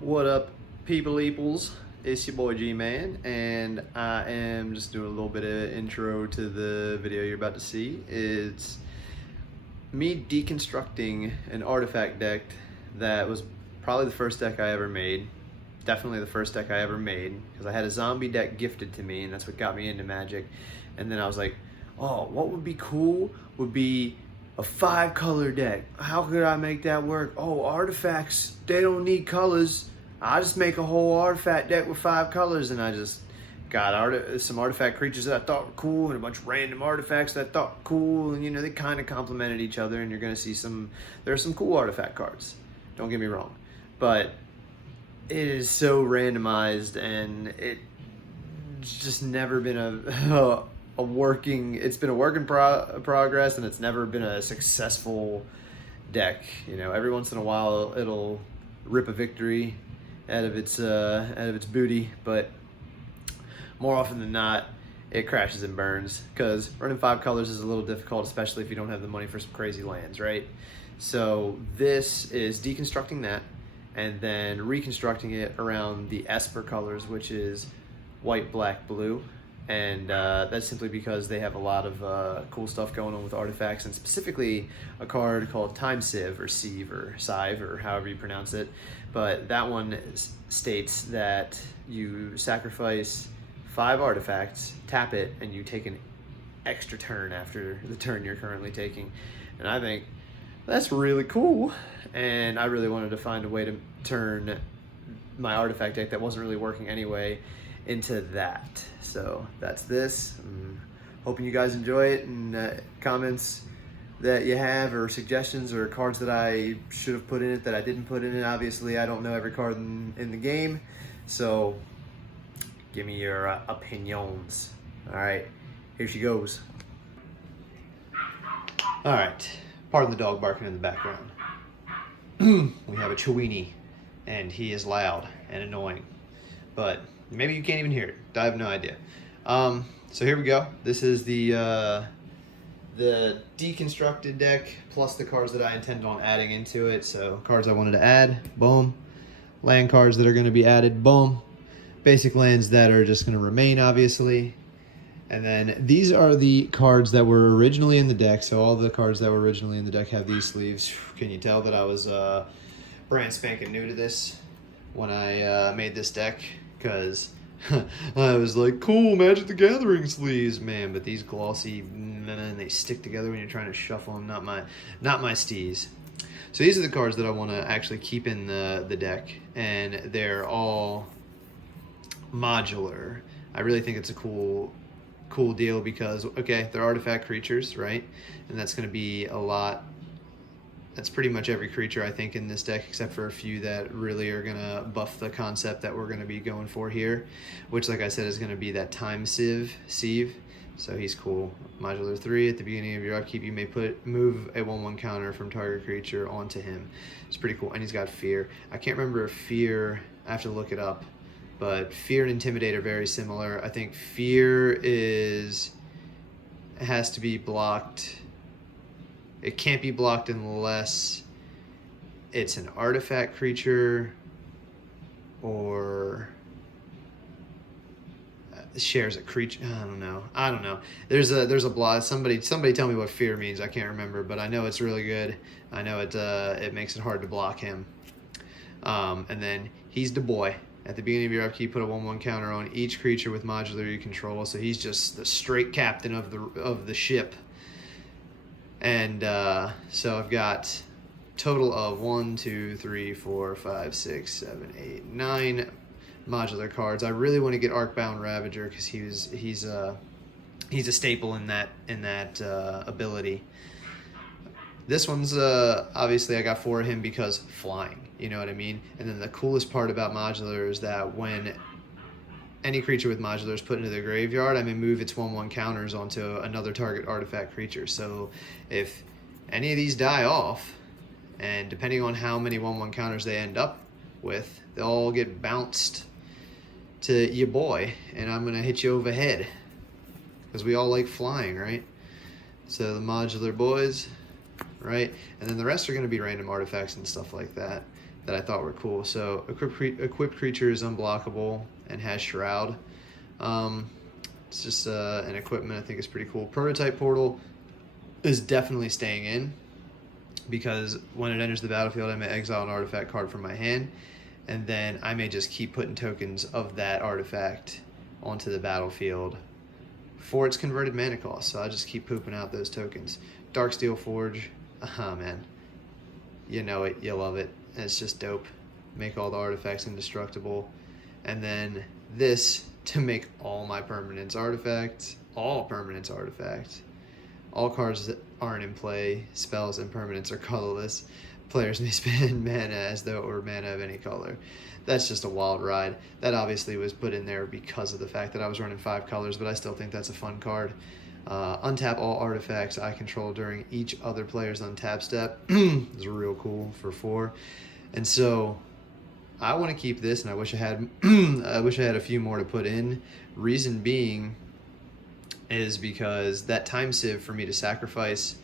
What up, people-eeples? It's your boy G-Man, and I am just doing a little bit of intro to the video you're about to see. It's me deconstructing an artifact deck that was probably the first deck I ever made. Definitely the first deck I ever made, because I had a zombie deck gifted to me, and that's what got me into Magic. And then I was like, oh, what would be cool would be a 5-color deck. How could I make that work? Oh, artifacts, they don't need colors. I just make a whole artifact deck with 5 colors, and I just got some artifact creatures that I thought were cool and a bunch of random artifacts that I thought were cool, and they kind of complemented each other, and you're gonna see there are some cool artifact cards. Don't get me wrong, but it is so randomized, and it's just never been it's been a work in progress, and it's never been a successful deck. Every once in a while it'll rip a victory out of its booty, but more often than not it crashes and burns, because running 5 colors is a little difficult, especially if you don't have the money for some crazy lands, right? So this is deconstructing that and then reconstructing it around the Esper colors, which is white, black, blue. And that's simply because they have a lot of cool stuff going on with artifacts, and specifically a card called Time Sieve, or Sieve, or Sieve, or however you pronounce it. But that one states that you sacrifice 5 artifacts, tap it, and you take an extra turn after the turn you're currently taking. And I think that's really cool, and I really wanted to find a way to turn my artifact deck that wasn't really working anyway into that. So that's this. I'm hoping you guys enjoy it, and comments that you have, or suggestions, or cards that I should have put in it that I didn't put in it. Obviously I don't know every card in the game, so give me your opinions. All right, here she goes. All right, pardon the dog barking in the background. We have a Chewini, and he is loud and annoying, but maybe you can't even hear it. I have no idea. So here we go. This is the deconstructed deck, plus the cards that I intended on adding into it. So cards I wanted to add, boom. Land cards that are going to be added, boom. Basic lands that are just going to remain, obviously. And then these are the cards that were originally in the deck. So all the cards that were originally in the deck have these sleeves. Can you tell that I was brand spanking new to this when I made this deck? Because I was like, cool, Magic the Gathering sleeves, man. But these glossy, man, they stick together when you're trying to shuffle them. Not my steez. So these are the cards that I want to actually keep in the deck, and they're all modular. I really think it's a cool deal, because okay, they're artifact creatures, right? And that's going to be a lot. That's pretty much every creature, I think, in this deck, except for a few that really are going to buff the concept that we're going to be going for here, which, like I said, is going to be that Time Sieve. So he's cool. Modular 3, at the beginning of your upkeep, you may move a 1/1 counter from target creature onto him. It's pretty cool. And he's got Fear. I can't remember if Fear, I have to look it up, but Fear and Intimidate are very similar. I think Fear has to be blocked. It can't be blocked unless it's an artifact creature or shares a creature. I don't know. There's a block. Somebody tell me what Fear means. I can't remember, but I know it's really good. I know it makes it hard to block him. And then he's the boy. At the beginning of your upkeep, put a 1/1 counter on each creature with modular you control. So he's just the straight captain of the ship. And so I've got total of 1, 2, 3, 4, 5, 6, 7, 8, 9 modular cards. I really want to get Arcbound Ravager, because he's a staple in that ability. This one's obviously I got 4 of him because flying, you know what I mean? And then the coolest part about modular is that when any creature with modular is put into the graveyard, I may move its 1/1 counters onto another target artifact creature. So if any of these die off, and depending on how many 1/1 counters they end up with, they'll all get bounced to your boy, and I'm going to hit you over the head, because we all like flying, right? So the modular boys, right? And then the rest are going to be random artifacts and stuff like that that I thought were cool. So equipped creature is unblockable and has Shroud. It's just an equipment I think is pretty cool. Prototype Portal is definitely staying in, because when it enters the battlefield, I may exile an artifact card from my hand, and then I may just keep putting tokens of that artifact onto the battlefield for its converted mana cost. So I just keep pooping out those tokens. Darksteel Forge, man, you know it, you love it. It's just dope. Make all the artifacts indestructible, and then this to make all my permanents artifacts, all permanents artifacts. All cards that aren't in play, spells, and permanents are colorless. Players may spend mana as though it were mana of any color. That's just a wild ride. That obviously was put in there because of the fact that I was running 5 colors, but I still think that's a fun card. Untap all artifacts I control during each other player's untap step. It's real cool for 4. And so I want to keep this, and I wish I had a few more to put in. Reason being is because that time sieve for me to sacrifice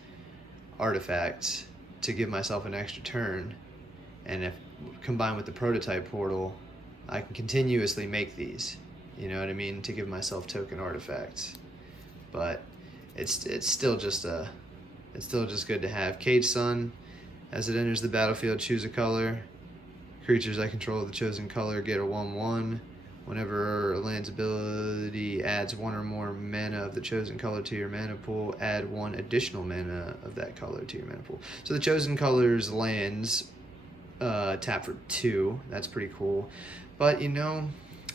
artifacts to give myself an extra turn, and if combined with the prototype portal, I can continuously make these, you know what I mean, to give myself token artifacts. But it's still just good to have. Cage Sun, as it enters the battlefield, choose a color. Creatures I control of the chosen color get a 1/1. Whenever a land's ability adds 1 or more mana of the chosen color to your mana pool, add 1 additional mana of that color to your mana pool. So the chosen color's lands tap for 2. That's pretty cool. But, you know,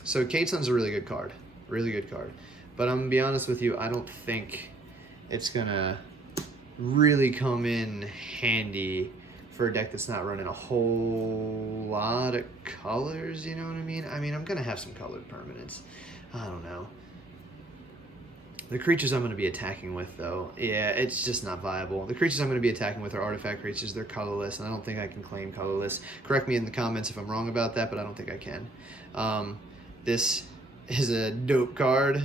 so Cage Sun's a really good card. Really good card. But I'm going to be honest with you, I don't think it's going to really come in handy for a deck that's not running a whole lot of colors, you know what I mean? I mean, I'm going to have some colored permanents. I don't know. The creatures I'm going to be attacking with, though, yeah, it's just not viable. The creatures I'm going to be attacking with are artifact creatures. They're colorless, and I don't think I can claim colorless. Correct me in the comments if I'm wrong about that, but I don't think I can. This is a dope card.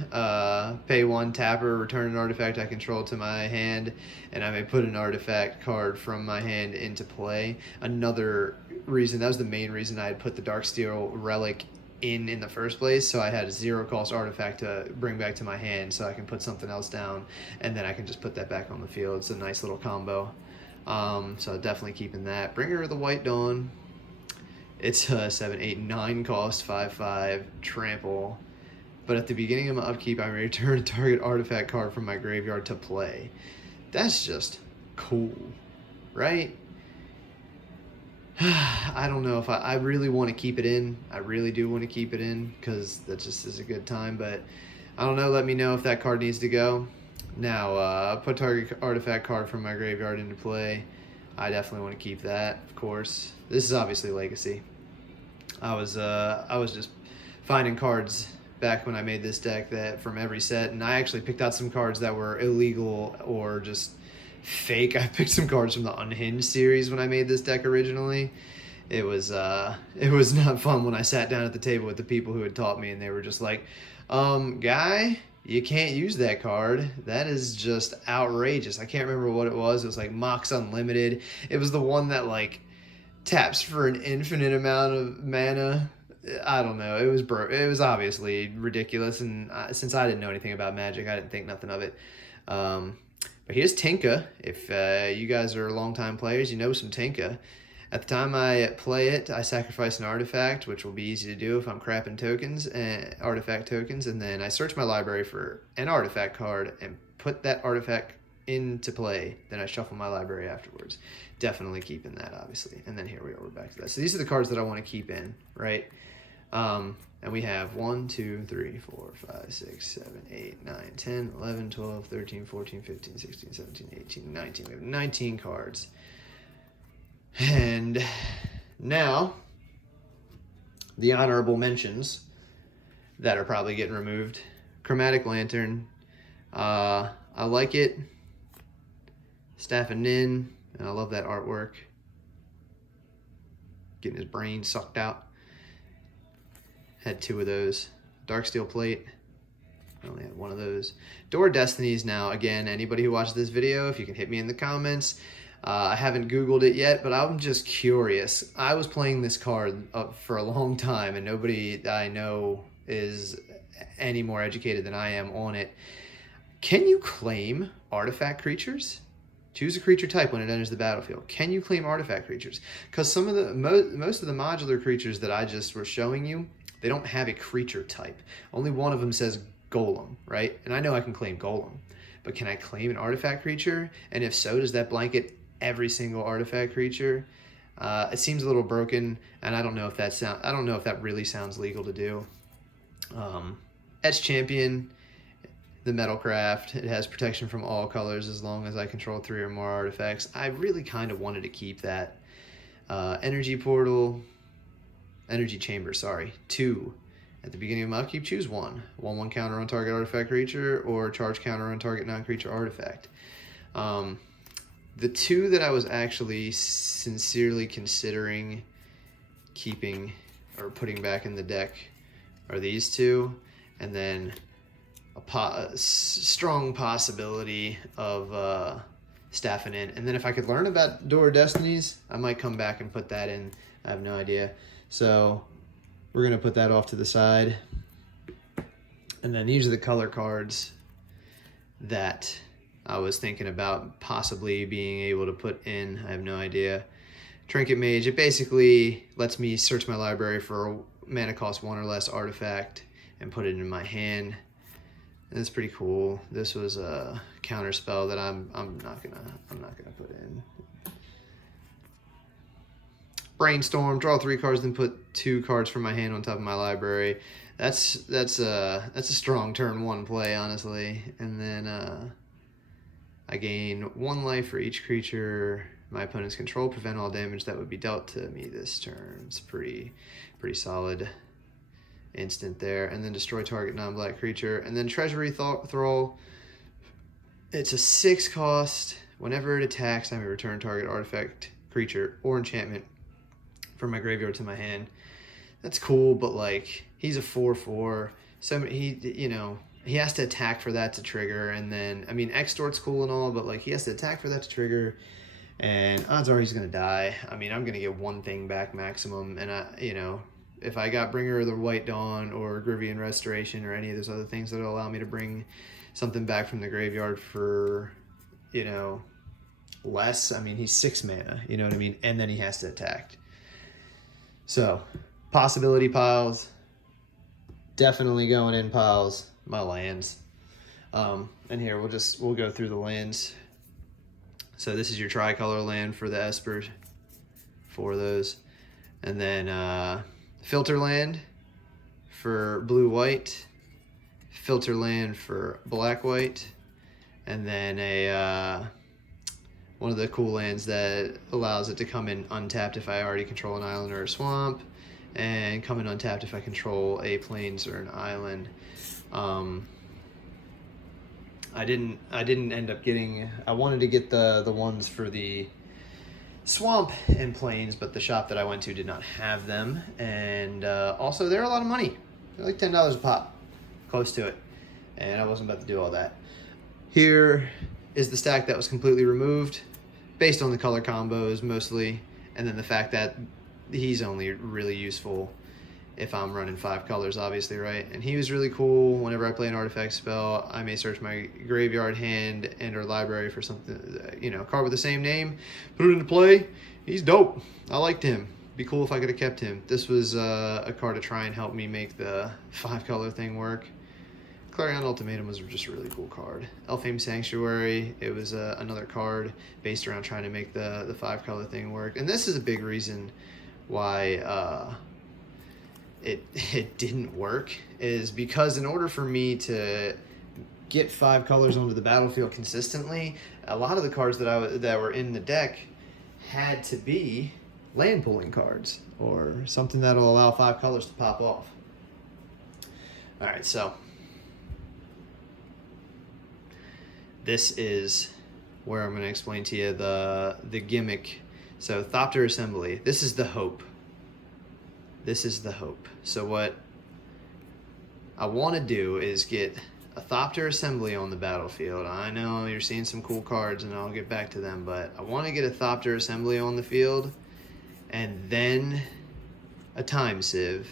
Pay 1 tapper, return an artifact I control to my hand, and I may put an artifact card from my hand into play. Another reason, that was the main reason I had put the Darksteel Relic in the first place, so I had a 0-cost artifact to bring back to my hand so I can put something else down, and then I can just put that back on the field. It's a nice little combo. So definitely keeping that. Bringer of the White Dawn. It's a 7, 8, 9 cost, 5/5 trample. But at the beginning of my upkeep, I may return a target artifact card from my graveyard to play. That's just cool, right? I don't know if I really want to keep it in. I really do want to keep it in because that just is a good time. But I don't know. Let me know if that card needs to go. Now, put target artifact card from my graveyard into play. I definitely want to keep that, of course. This is obviously Legacy. I was just finding cards back when I made this deck that from every set, and I actually picked out some cards that were illegal or just fake. I picked some cards from the Unhinged series when I made this deck originally. It was not fun when I sat down at the table with the people who had taught me, and they were just like, guy, you can't use that card. That is just outrageous. I can't remember what it was. It was like Mox Unlimited. It was the one that like taps for an infinite amount of mana. I don't know. It was obviously ridiculous, and since I didn't know anything about Magic, I didn't think nothing of it. But here's Tinka. If you guys are longtime players, you know some Tinka. At the time I play it, I sacrifice an artifact, which will be easy to do if I'm crapping tokens, artifact tokens, and then I search my library for an artifact card and put that artifact into play. Then I shuffle my library afterwards. Definitely keeping that, obviously. And then here we are, we're back to that. So these are the cards that I want to keep in, right? And we have 1, 2, 3, 4, 5, 6, 7, 8, 9, 10, 11, 12, 13, 14, 15, 16, 17, 18, 19. We have 19 cards. And now, the honorable mentions that are probably getting removed. Chromatic Lantern. I like it. Staff and Nin. And I love that artwork. Getting his brain sucked out. Had 2 of those. Darksteel Plate. I only had 1 of those. Door Destinies now. Again, anybody who watches this video, if you can hit me in the comments, I haven't Googled it yet, but I'm just curious. I was playing this card for a long time, and nobody that I know is any more educated than I am on it. Can you claim artifact creatures? Choose a creature type when it enters the battlefield. Can you claim artifact creatures? Because some of the most of the modular creatures that I just was showing you, they don't have a creature type. Only one of them says golem, right? And I know I can claim golem, but can I claim an artifact creature? And if so, does that blanket every single artifact creature? It seems a little broken, and I don't know if that really sounds legal to do. Etch Champion, the Metalcraft, it has protection from all colors as long as I control 3 or more artifacts. I really kind of wanted to keep that. Energy Chamber, sorry, 2. At the beginning of my upkeep, choose 1. 1/1 counter on target artifact creature or charge counter on target non-creature artifact. The 2 that I was actually sincerely considering keeping or putting back in the deck are these 2, and then a strong possibility of staffing in. And then if I could learn about Door of Destinies, I might come back and put that in. I have no idea. So we're going to put that off to the side. And then these are the color cards that I was thinking about possibly being able to put in. I have no idea. Trinket Mage, it basically lets me search my library for a mana cost 1 or less artifact and put it in my hand. And it's pretty cool. This was a counter spell that I'm not gonna put in. Brainstorm, draw 3 cards, then put 2 cards from my hand on top of my library. That's a strong turn 1 play, honestly. And then I gain 1 life for each creature my opponents control, prevent all damage that would be dealt to me this turn. It's pretty solid instant there. And then destroy target non-black creature. And then Treasury Thrall. It's a 6 cost. Whenever it attacks, I may return target artifact, creature, or enchantment from my graveyard to my hand. That's cool, but like, he's a 4/4. So he has to attack for that to trigger, and then, I mean, Extort's cool and all, but like, he has to attack for that to trigger, and odds are he's gonna die. I mean, I'm gonna get 1 thing back maximum, and if I got Bringer of the White Dawn or Grivian Restoration or any of those other things that'll allow me to bring something back from the graveyard for, less, I mean, he's 6 mana, you know what I mean? And then he has to attack. So, possibility piles, definitely going in piles, my lands. And here, we'll go through the lands. So this is your tricolor land for the Esper, 4 of those. And then filter land for blue-white, filter land for black-white, and then one of the cool lands that allows it to come in untapped if I already control an island or a swamp, and come in untapped if I control a plains or an island. I didn't end up getting, I wanted to get the ones for the swamp and plains, but the shop that I went to did not have them, and also they're a lot of money. They're like $10 a pop, close to it, and I wasn't about to do all that. Here is the stack that was completely removed based on the color combos mostly, and then the fact that he's only really useful if I'm running 5 colors, obviously, right? And he was really cool. Whenever I play an artifact spell, I may search my graveyard, hand, and or library for something, a card with the same name, put it into play. He's dope. I liked him. Be cool if I could have kept him. This was a card to try and help me make the 5-color thing work. Clarion Ultimatum was just a really cool card. Elfhame Sanctuary, it was another card based around trying to make the 5-color thing work. And this is a big reason why it didn't work, is because in order for me to get 5 colors onto the battlefield consistently, a lot of the cards that were in the deck had to be land pooling cards or something that'll allow 5 colors to pop off. All right, so this is where I'm going to explain to you the gimmick. So Thopter Assembly, this is the hope. This is the hope. So what I want to do is get a Thopter Assembly on the battlefield. I know you're seeing some cool cards, and I'll get back to them, but I want to get a Thopter Assembly on the field, and then a Time Sieve,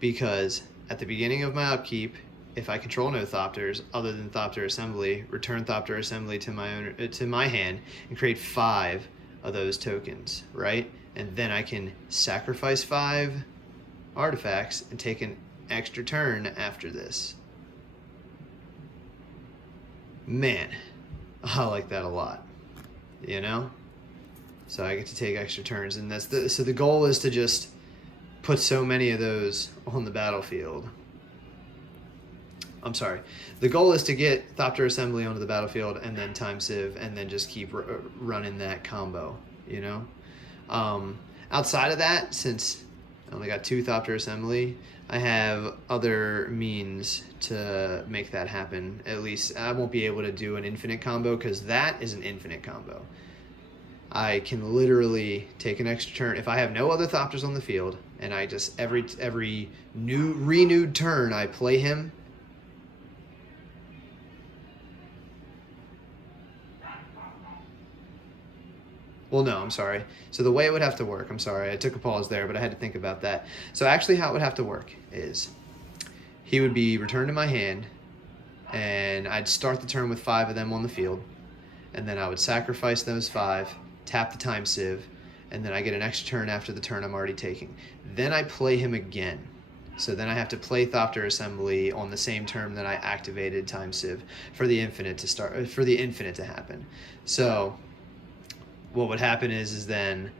because at the beginning of my upkeep, if I control no Thopters other than Thopter Assembly, return Thopter Assembly to my hand and create 5 of those tokens, right? And then I can sacrifice 5 artifacts and take an extra turn after this. Man, I like that a lot, you know? So I get to take extra turns, and so the goal is to just put so many of those on the battlefield. I'm sorry. The goal is to get Thopter Assembly onto the battlefield and then Time Sieve, and then just keep running that combo, you know? Outside of that, since I only got 2 Thopter Assembly, I have other means to make that happen. At least I won't be able to do an infinite combo, because that is an infinite combo. I can literally take an extra turn. If I have no other Thopters on the field, and I just, every renewed turn, I play him, well, no, I'm sorry. So the way it would have to work, I'm sorry, I took a pause there, but I had to think about that. So actually how it would have to work is he would be returned to my hand, and I'd start the turn with 5 of them on the field, and then I would sacrifice those 5, tap the Time Sieve, and then I get an extra turn after the turn I'm already taking. Then I play him again. So then I have to play Thopter Assembly on the same turn that I activated Time Sieve for the infinite to happen. So what would happen is then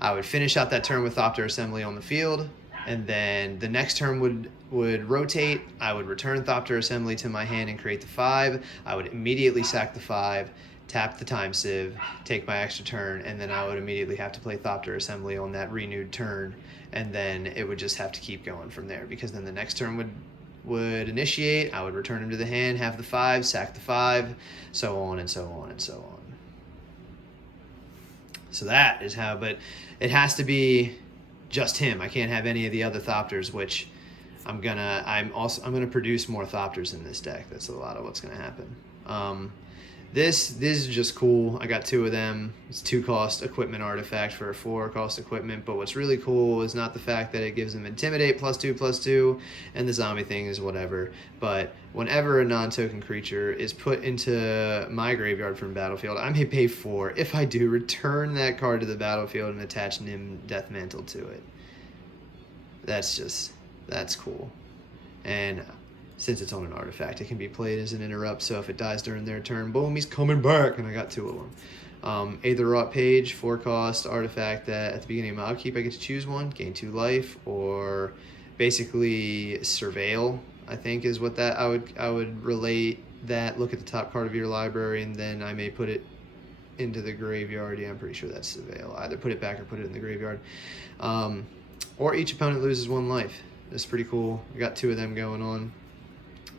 I would finish out that turn with Thopter Assembly on the field, and then the next turn would rotate. I would return Thopter Assembly to my hand and create the 5. I would immediately sack the 5, tap the Time Sieve, take my extra turn, and then I would immediately have to play Thopter Assembly on that renewed turn, and then it would just have to keep going from there, because then the next turn would initiate. I would return him to the hand, have the 5, sack the 5, so on and so on and so on. So that is how, but it has to be just him. I can't have any of the other Thopters, which I'm gonna produce more Thopters in this deck. That's a lot of what's gonna happen. This is just cool. I got 2 of them. It's 2-cost equipment artifact for a 4-cost equipment, but what's really cool is not the fact that it gives them Intimidate +2/+2, and the zombie thing is whatever, but whenever a non-token creature is put into my graveyard from battlefield, I may pay 4. If I do, return that card to the battlefield and attach Nim Deathmantle to it. That's cool. And since it's on an artifact, it can be played as an interrupt, so if it dies during their turn, boom, he's coming back, and I got 2 of them. Either Rot Page, 4-cost artifact that at the beginning of my upkeep I get to choose one, gain 2 life, or basically Surveil, I think is what that, I would relate that. Look at the top card of your library, and then I may put it into the graveyard. Yeah, I'm pretty sure that's Surveil. Either put it back or put it in the graveyard. Or each opponent loses 1 life. That's pretty cool. We got 2 of them going on.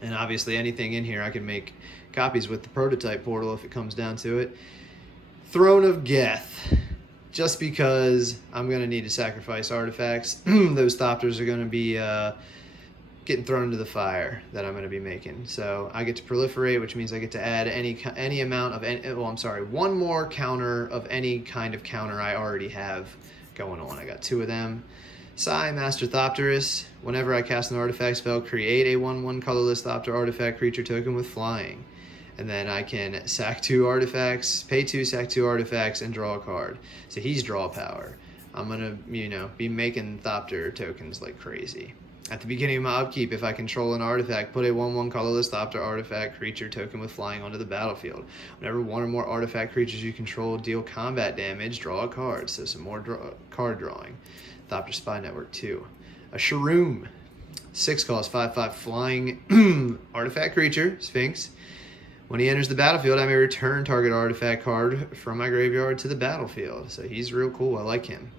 And obviously anything in here I can make copies with the prototype portal if it comes down to it. Throne of Geth. Just because I'm going to need to sacrifice artifacts, those Thopters are going to be getting thrown into the fire that I'm going to be making. So I get to proliferate, which means I get to add any amount of, 1 more counter of any kind of counter I already have going on. I got 2 of them. Sai, Master Thopterus. Whenever I cast an artifact spell, create a 1/1 colorless Thopter artifact creature token with flying. And then I can sack 2 artifacts, pay 2, sack 2 artifacts, and draw a card. So he's draw power. I'm going to, be making Thopter tokens like crazy. At the beginning of my upkeep, if I control an artifact, put a 1/1 colorless Thopter artifact creature token with flying onto the battlefield. Whenever 1 or more artifact creatures you control deal combat damage, draw a card. So some more card drawing. Thopter Spy Network 2. A Shroom. 6-cost, 5/5 flying artifact creature, Sphinx. When he enters the battlefield, I may return target artifact card from my graveyard to the battlefield. So he's real cool. I like him.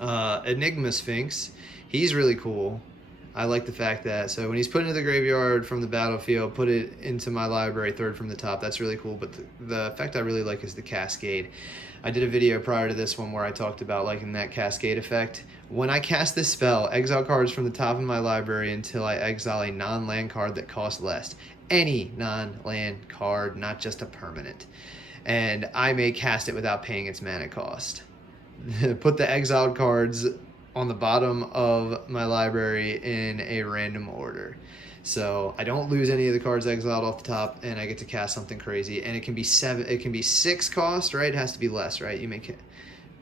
Enigma Sphinx. He's really cool. I like the fact that, so when he's put into the graveyard from the battlefield, put it into my library, 3rd from the top. That's really cool. But the effect I really like is the Cascade. I did a video prior to this one where I talked about like in that cascade effect. When I cast this spell, exile cards from the top of my library until I exile a non-land card that costs less. Any non-land card, not just a permanent. And I may cast it without paying its mana cost. Put the exiled cards on the bottom of my library in a random order. So I don't lose any of the cards exiled off the top, and I get to cast something crazy. And it can be 6 cost, right? It has to be less, right? You make a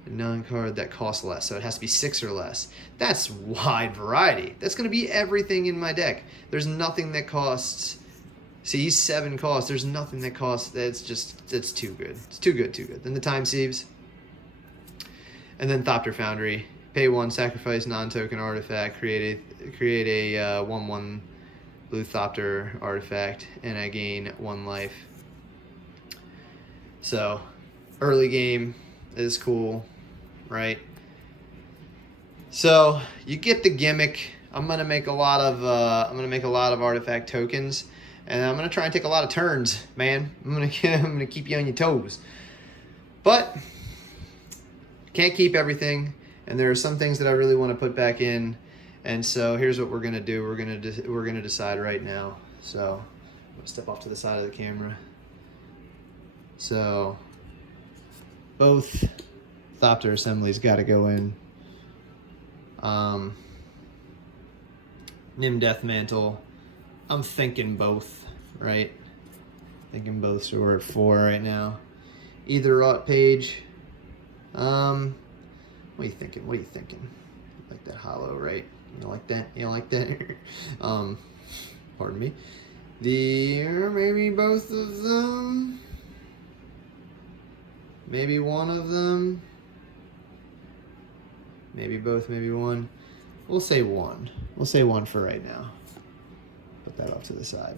non-card that costs less, so it has to be 6 or less. That's wide variety. That's going to be everything in my deck. There's nothing that costs. See, he's 7 cost. There's nothing that costs. That's too good. It's too good, too good. Then the Time Sieves. And then Thopter Foundry. Pay 1, sacrifice non-token artifact, create a 1/1 blue Thopter artifact, and I gain 1 life. So, early game is cool, right? So, you get the gimmick. I'm gonna make a lot of artifact tokens. And I'm going to try and take a lot of turns, man. I'm going to keep you on your toes. But can't keep everything, and there are some things that I really want to put back in. And so here's what we're going to do. We're going to decide right now. So I'm going to step off to the side of the camera. So both Thopter assemblies got to go in. Nim Death Mantle. I'm thinking both, right? Thinking both, so we're at 4 right now. Either Rot Page. What are you thinking? What are you thinking? Like that hollow, right? You don't like that? You don't like that? Pardon me. Maybe both of them. Maybe one of them. Maybe both, maybe one. We'll say one. We'll say one for right now. Put that off to the side.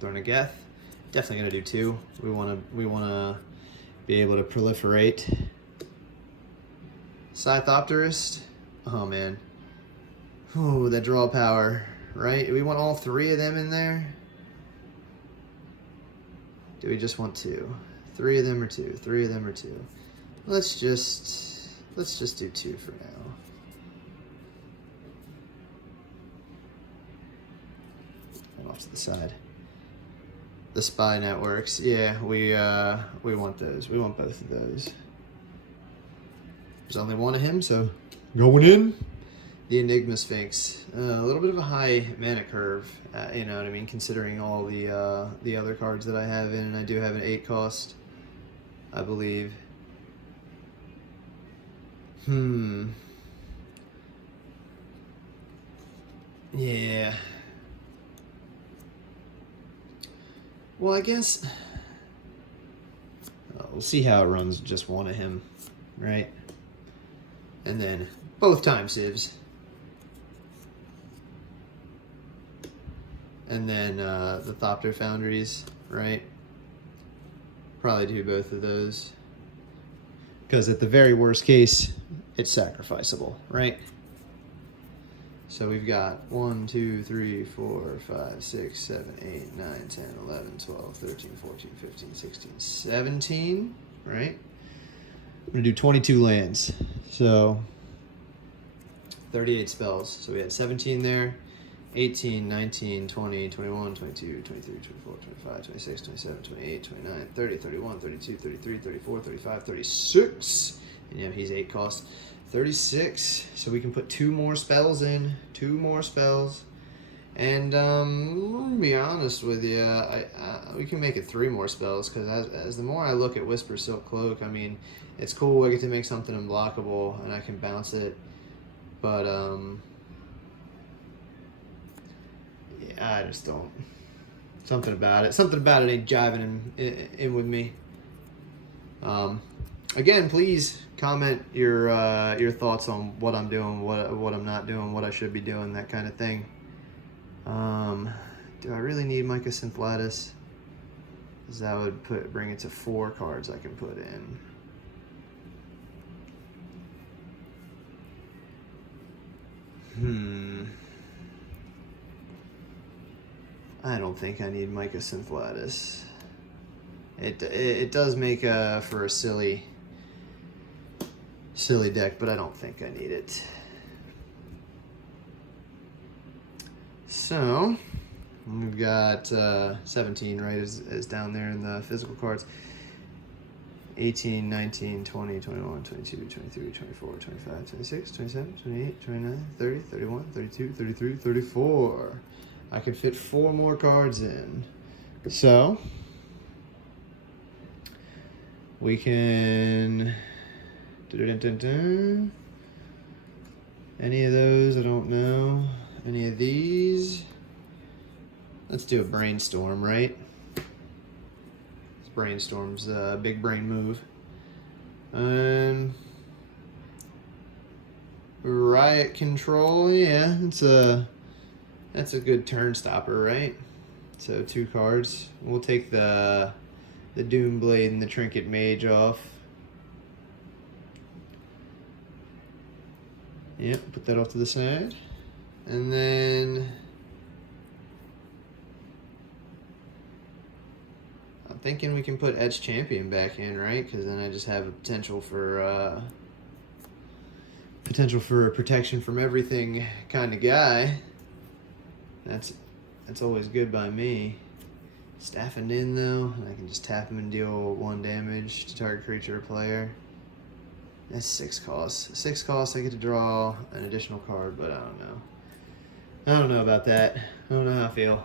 Thornageth, definitely gonna do 2. We wanna be able to proliferate. Scythopterist. Oh man. Ooh, that draw power, right? We want all 3 of them in there. Do we just want 2? 3 of them or 2? 3 of them or 2? Let's just do 2 for now. Off to the side. The spy networks, yeah, we want those. We want both of those. There's only one of him, so going in. The Enigma Sphinx, a little bit of a high mana curve, you know what I mean, considering all the other cards that I have in, and I do have an 8 cost, I believe. Yeah. Well, I guess we'll see how it runs. Just one of him, right? And then both Time Sieves. And then the Thopter Foundries, right? Probably do both of those. Because at the very worst case, it's sacrificable, right? So we've got 1, 2, 3, 4, 5, 6, 7, 8, 9, 10, 11, 12, 13, 14, 15, 16, 17, right? I'm going to do 22 lands. So 38 spells. So we had 17 there, 18, 19, 20, 21, 22, 23, 24, 25, 26, 27, 28, 29, 30, 31, 32, 33, 34, 35, 36. And yeah, he's 8 cost. 36, so we can put 2 more spells in, 2 more spells, and to be honest with you, we can make it 3 more spells, because as the more I look at Whisper Silk Cloak, I mean, it's cool, I get to make something unblockable, and I can bounce it, but yeah, I just don't, something about it ain't jiving in with me. Again, please comment your thoughts on what I'm doing, what I'm not doing, what I should be doing, that kind of thing. Do I really need Mycosynth Lattice? Because that would bring it to 4 cards I can put in. I don't think I need Mycosynth Lattice. It does make for a silly deck, but I don't think I need it. So we've got 17, right, is down there in the physical cards. 18, 19, 20, 21, 22, 23, 24, 25, 26, 27, 28, 29, 30, 31, 32, 33, 34. I could fit 4 more cards in. So we can any of those, I don't know. Any of these? Let's do a brainstorm, right? Brainstorm's a big brain move. Riot control, yeah, that's a good turn stopper, right? So 2 cards. We'll take the Doom Blade and the Trinket Mage off. Yep, put that off to the side. And then I'm thinking we can put Edge Champion back in, right? Because then I just have a potential for protection from everything kind of guy. That's always good by me. Staffing in though, I can just tap him and deal 1 damage to target creature or player. That's 6 costs. 6 costs, I get to draw an additional card, but I don't know. I don't know about that. I don't know how I feel.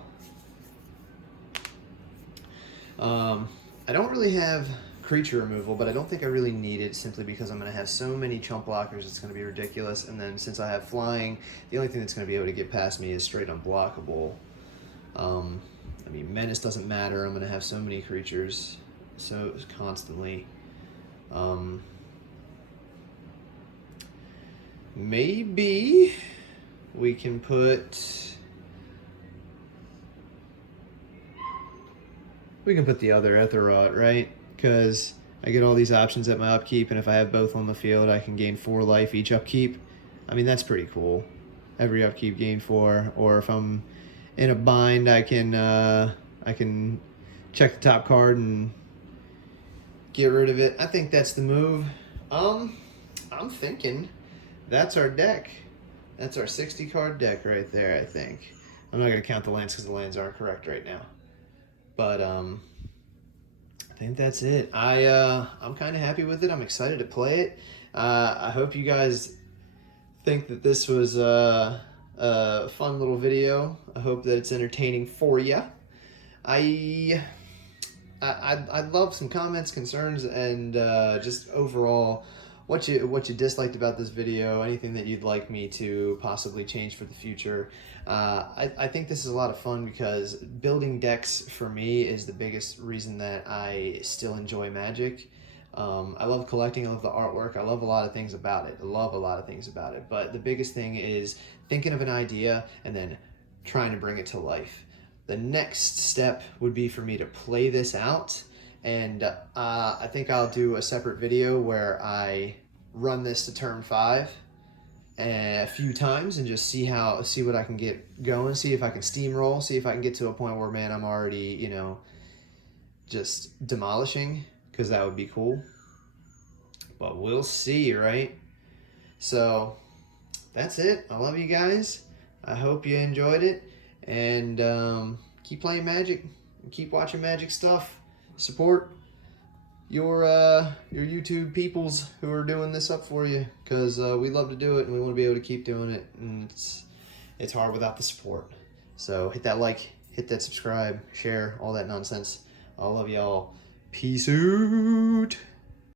I don't really have creature removal, but I don't think I really need it simply because I'm going to have so many chump blockers, it's going to be ridiculous. And then since I have flying, the only thing that's going to be able to get past me is straight unblockable. I mean, menace doesn't matter. I'm going to have so many creatures so constantly. Maybe we can put the other Etherrot, right? Because I get all these options at my upkeep, and if I have both on the field, I can gain 4 life each upkeep. I mean, that's pretty cool. Every upkeep gain 4, or if I'm in a bind, I can check the top card and get rid of it. I think that's the move. I'm thinking that's our deck. That's our 60 card deck right there, I think. I'm not going to count the lands because the lands aren't correct right now. But I think that's it. I'm kind of happy with it. I'm excited to play it. I hope you guys think that this was a fun little video. I hope that it's entertaining for you. I'd love some comments, concerns, and just overall what you disliked about this video, anything that you'd like me to possibly change for the future. I think this is a lot of fun because building decks for me is the biggest reason that I still enjoy Magic. I love collecting, I love the artwork, I love a lot of things about it. But the biggest thing is thinking of an idea and then trying to bring it to life. The next step would be for me to play this out, and I think I'll do a separate video where I run this to turn 5 a few times and just see what I can get going, see if I can steamroll, see if I can get to a point where, man, I'm already, you know, just demolishing, because that would be cool. But we'll see, right? So that's it. I love you guys. I hope you enjoyed it. And keep playing Magic. Keep watching Magic stuff. Support your YouTube peoples who are doing this up for you, because we love to do it and we want to be able to keep doing it. And it's hard without the support. So hit that like, hit that subscribe, share, all that nonsense. I love y'all. Peace out.